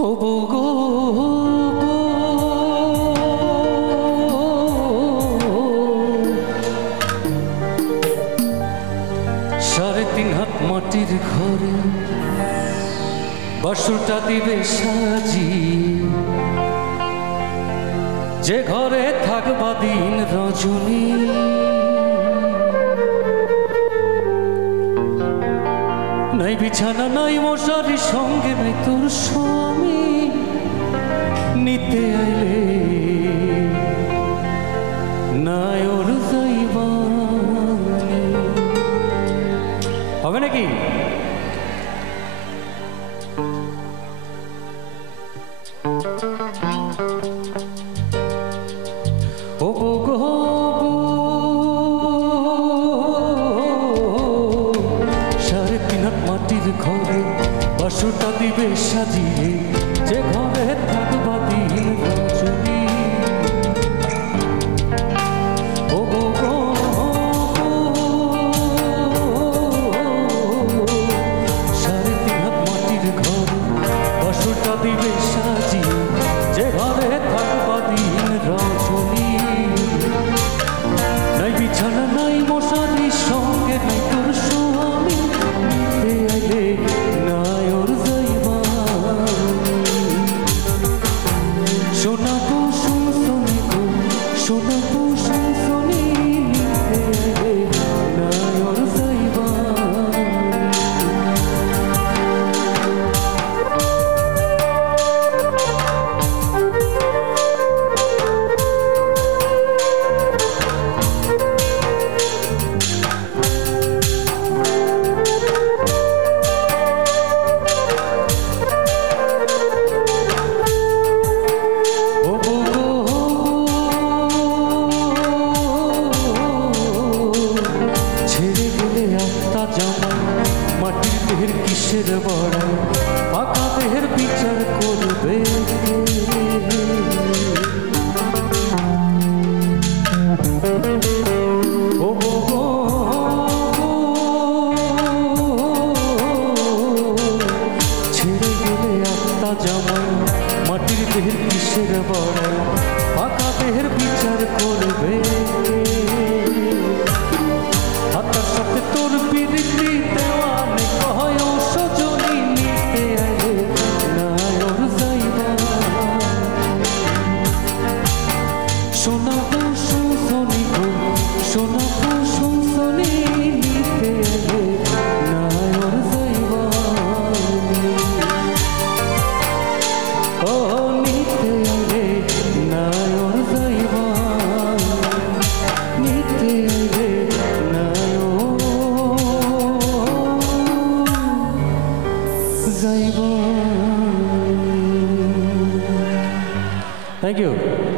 হবো গো সাড়ে তিন হাত মাটির ঘরে বাসুরটা দিবে সাজি, যে ঘরে থাকবা দিন রজনী। নাই বিছানা নাই মশারি, সঙ্গে নাই তোর স্বামী, নিতে আইলে নাই ওর যাইবানি। হবে নাকি? ও গো সাড়ে তিন হাত মাটির ঘরে বাসুরটা দিবে সাজিয়ে, যে ঘরে থাকবা দিন রজনী। ও গো সাড়ে তিন হাত মাটির ঘরে বাসুরটা দিবে সাজিয়ে, যে ঘরে থাকবা দিন রজনী। নাই বিছানা নাই মশারি, সঙ্গে নাই তোর স্বামী, নিতে আইলে নাই ওর যাইবানি। শোনাবো শুনশনি গো, শোনাবো শুনশনি, নিতে আইলে নাই ওর যাইবানি। মাটির দেহের কিসের বড়াই, পাকা দেহের বিচার করবে ও গো। ছেড়ে গেলে আত্মা জামাই, মাটির দেহের কিসের বড়াই, পাকা দেহের বিচার করবে। আত্মার সাথে তোর পিরিতি দেওয়ানে কয় ও সজনী, নিতে আইলে নাই ওর যাইবানি। শোনাবো শুনশনি গো, শোনাবো শুনশনি, নিতে আইলে নাই ওর যাইবানি। ও নিতে আইলে নাই ওর যাইবানি, নিতে আইলে নাই ওর যাইবানি। Thank you.